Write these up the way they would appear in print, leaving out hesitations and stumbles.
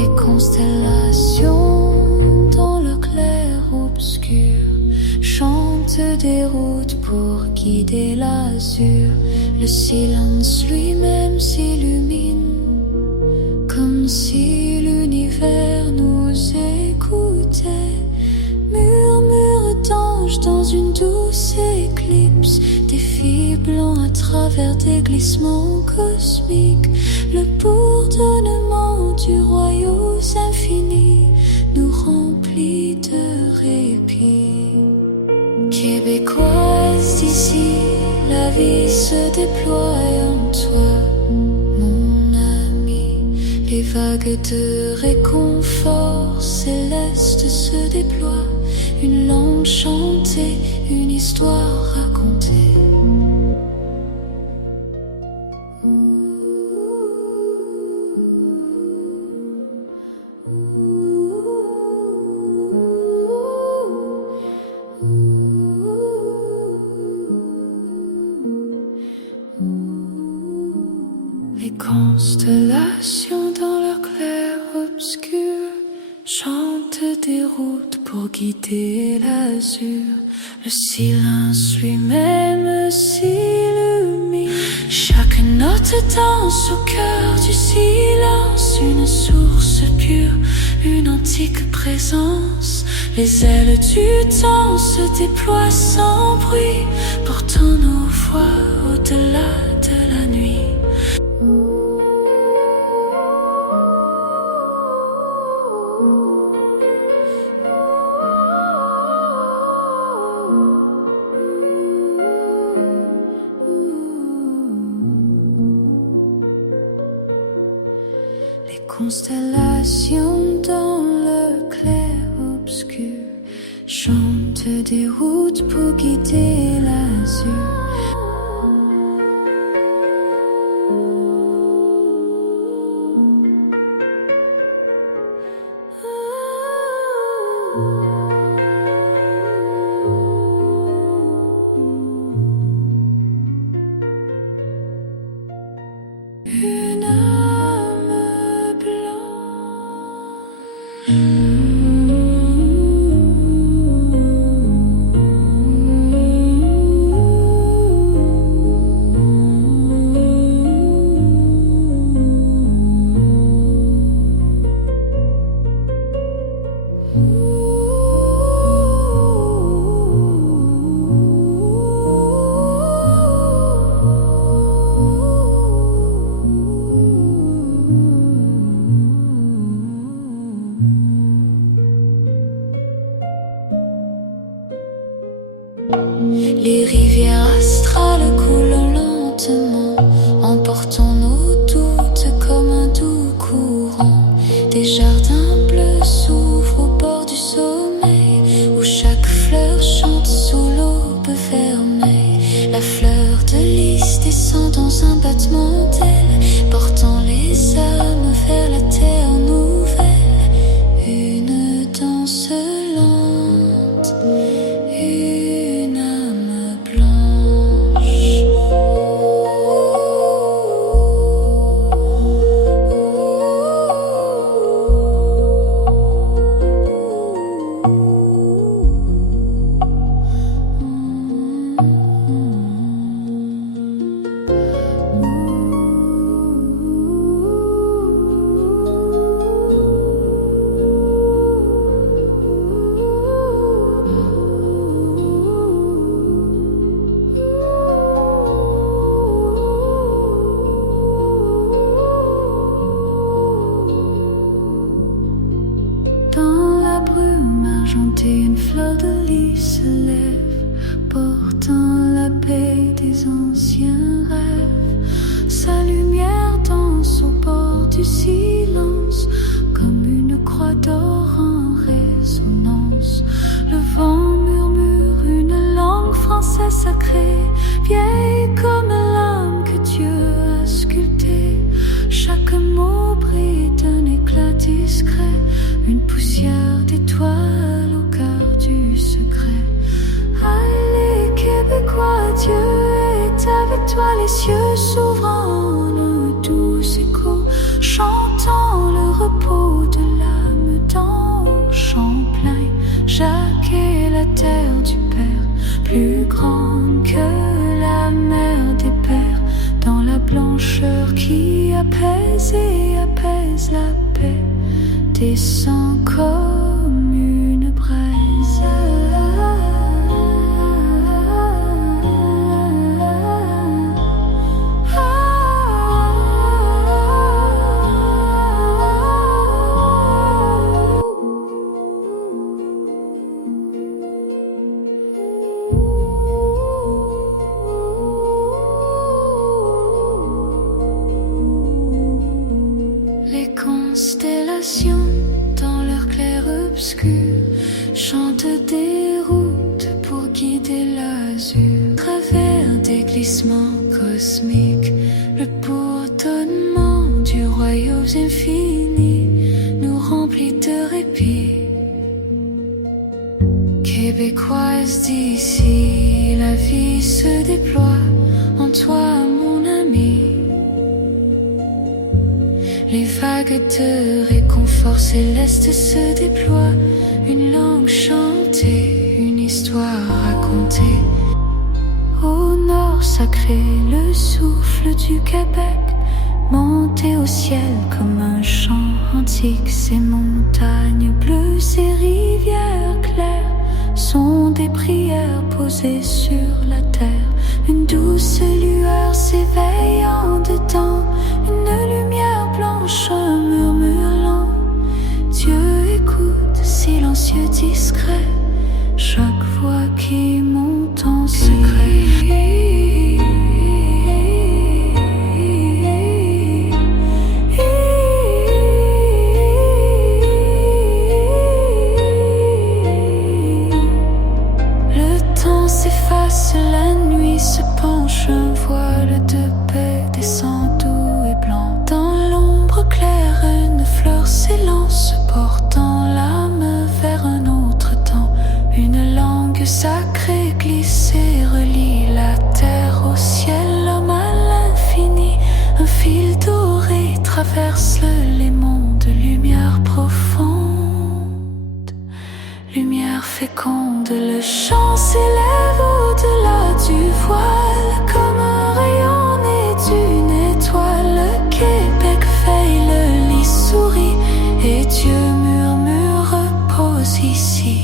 Les constellations dans le clair-obscur chantent des routes pour guider l'azur. Le silence lui-même s'illumine, comme si l'univers nous écoutait. Murmure d'ange dans une douce éclipse, des filles blancs à travers des glissements cosmiques. Le bourdonnement du royaume infini nous remplit de répit. Québécoise d'ici, la vie se déploie en toi, mon ami. Les vagues de réconfort céleste se déploient, une langue chantée, une histoire racontée. Les constellations dans leur clair-obscur chantent des routes pour guider l'azur. Le silence lui-même s'illumine, chaque note danse au cœur du silence. Une source pure, une antique présence. Les ailes du temps se déploient sans bruit, portant nos voix au-delà de la nuit. Les constellations dans le clair-obscur chantent des routes pour guider l'azur. Une âme blanche. Les rivières astrales coulent lentement, emportant nos doutes comme un doux courant. Des jardins bleus s'ouvrent au bord du sommeil, où chaque fleur chante sous l'aube vermeille. La fleur de lys descend dans un battement d'ailes, portant les âmes vers la terre nouvelle. Une danse lente, une âme blanche. Dans la brume argentée, une fleur de lys se lève, portant la paix des anciens rêves. Sa lumière danse au bord du silence, comme une croix d'or en résonance. Le vent murmure une langue française sacrée, vieille comme l'âme que Dieu a sculptée. Chaque mot brille d'un éclat discret, une poussière d'étoiles au cœur du secret. Allez Québécois, Dieu est avec toi, les cieux s'ouvrent en un doux écho, chantant le repos de plus grande que la mer des pères, dans la blancheur qui apaise et apaise la paix, descend comme une braise. Les constellations, dans leur clair-obscur, chantent des routes pour guider l'azur. Travers des glissements cosmiques, le bourdonnement du royaume infini nous remplit de répit. Québécoise d'ici, la vie se déploie en toi, mon ami. Les vagues de réconfort céleste se déploient, une langue chantée, une histoire racontée. Au nord sacré, le souffle du Québec, monté au ciel comme un chant antique. Ces montagnes bleues, ces rivières claires, sont des prières posées sur la terre. Une douce lueur s'éveille en dedans, une lumière blanche, un murmure lent. Dieu écoute, silencieux, discret, chaque voix qui monte en secret. La nuit se penche, un voile de paix descend doux et blanc. Dans l'ombre claire, une fleur s'élance, portant l'âme vers un autre temps. Une langue sacrée glisse et relie la terre au ciel, l'homme à l'infini. Un fil doré traverse les mondes, lumière profonde, lumière féconde. Le chant s'élève au-delà du voile, comme un rayon né d'une étoile. Le Québec veille, le lit sourit, et Dieu murmure, repose ici.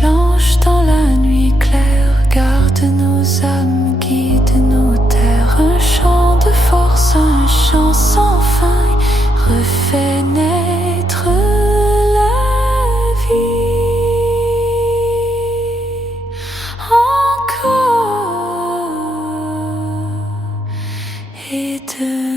Blanche dans la nuit claire, garde nos âmes, guide nos terres. Un chant de force, un chant sans fin, refait naître la vie. Encore et demain.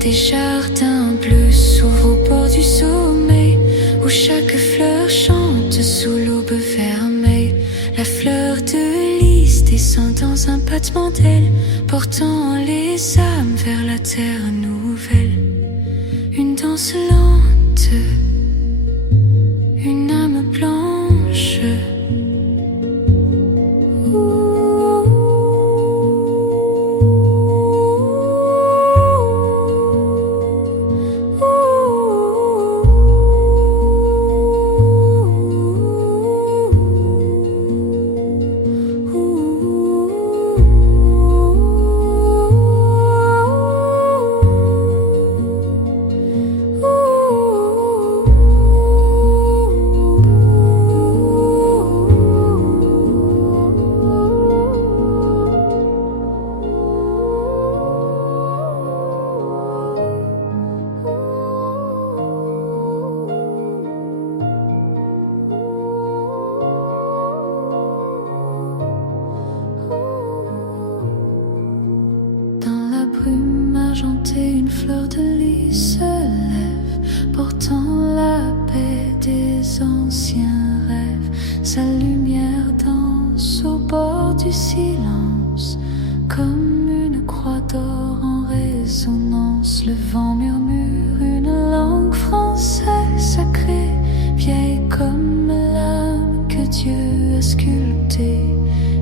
Des jardins bleus s'ouvrent au bord du sommeil, où chaque fleur chante sous l'aube vermeille. La fleur de lys descend dans un battement d'ailes, portant les âmes vers la terre nouvelle. Une danse lente, une âme blanche. fleur de lys se lève, portant la paix des anciens rêves. Sa lumière danse au bord du silence, comme une croix d'or en résonance. Le vent murmure une langue française sacrée, vieille comme l'âme que Dieu a sculptée.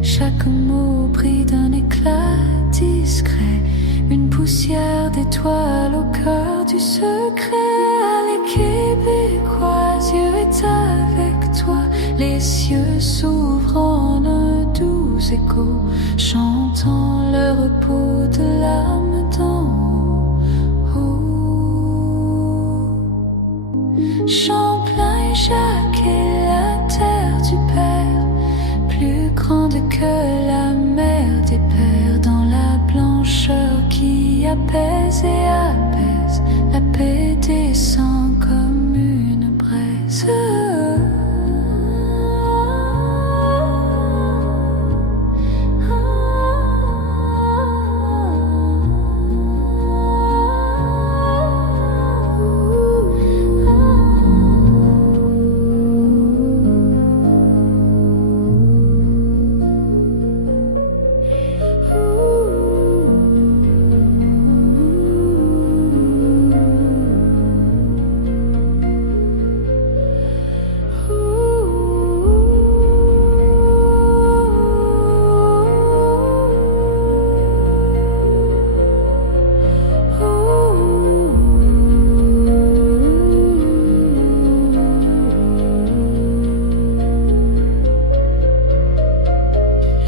Chaque mot brille d'un éclat discret, une poussière d'étoiles au cœur du secret. Les Québécois, Dieu est avec toi. Les cieux s'ouvrent en un doux écho, chantant le repos de l'âme d'en haut. Champlain et Jacques et la terre du Père, plus grande que la mer des pères, dans la blancheur qui apaise et apaise. La paix descend comme une braise.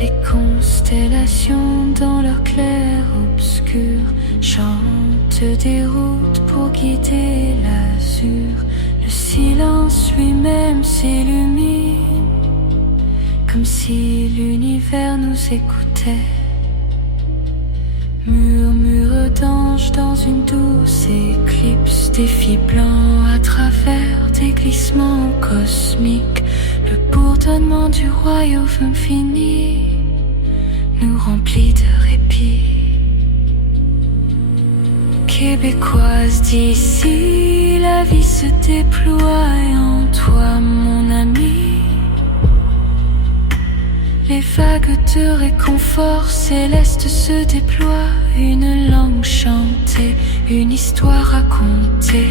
Les constellations dans leur clair-obscur chantent des routes pour guider l'azur. Le silence lui-même s'illumine, comme si l'univers nous écoutait. Murmure d'ange dans une douce éclipse, des filles blancs à travers des glissements cosmiques. Le bourdonnement du royaume infini nous remplit de répit. Québécoise d'ici, la vie se déploie en toi, mon ami. Les vagues de réconfort céleste se déploient, une langue chantée, une histoire racontée.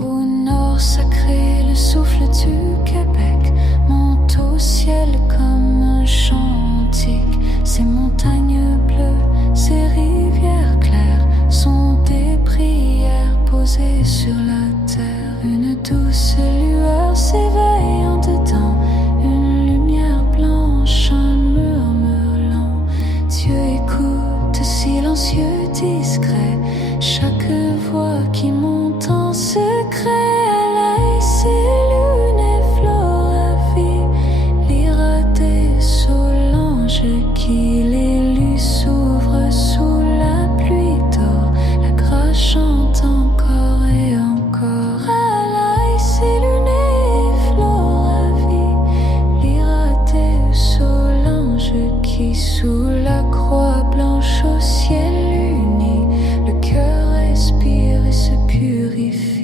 Au nord sacré, le souffle du Québec monte au ciel comme un chant antique. Ces montagnes bleues, ces rivières claires sont des prières posées sur la terre. Une douce lueur s'éveille en dedans, une lumière blanche, un murmure lent. Dieu écoute, silencieux, discret, chaque voix qui monte en secret. Qui l'élu s'ouvre sous la pluie d'or, la grâce chante encore et encore. Alaïs illuminé, flore à vie, l'Iradeus au l'ange qui sous la croix blanche au ciel uni, le cœur respire et se purifie.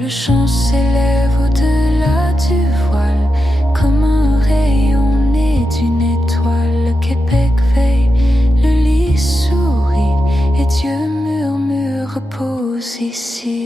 Le chant s'élève au-delà du voile, comme un rayon né d'une étoile. Le Québec veille, le lit sourit, et Dieu murmure repose ici.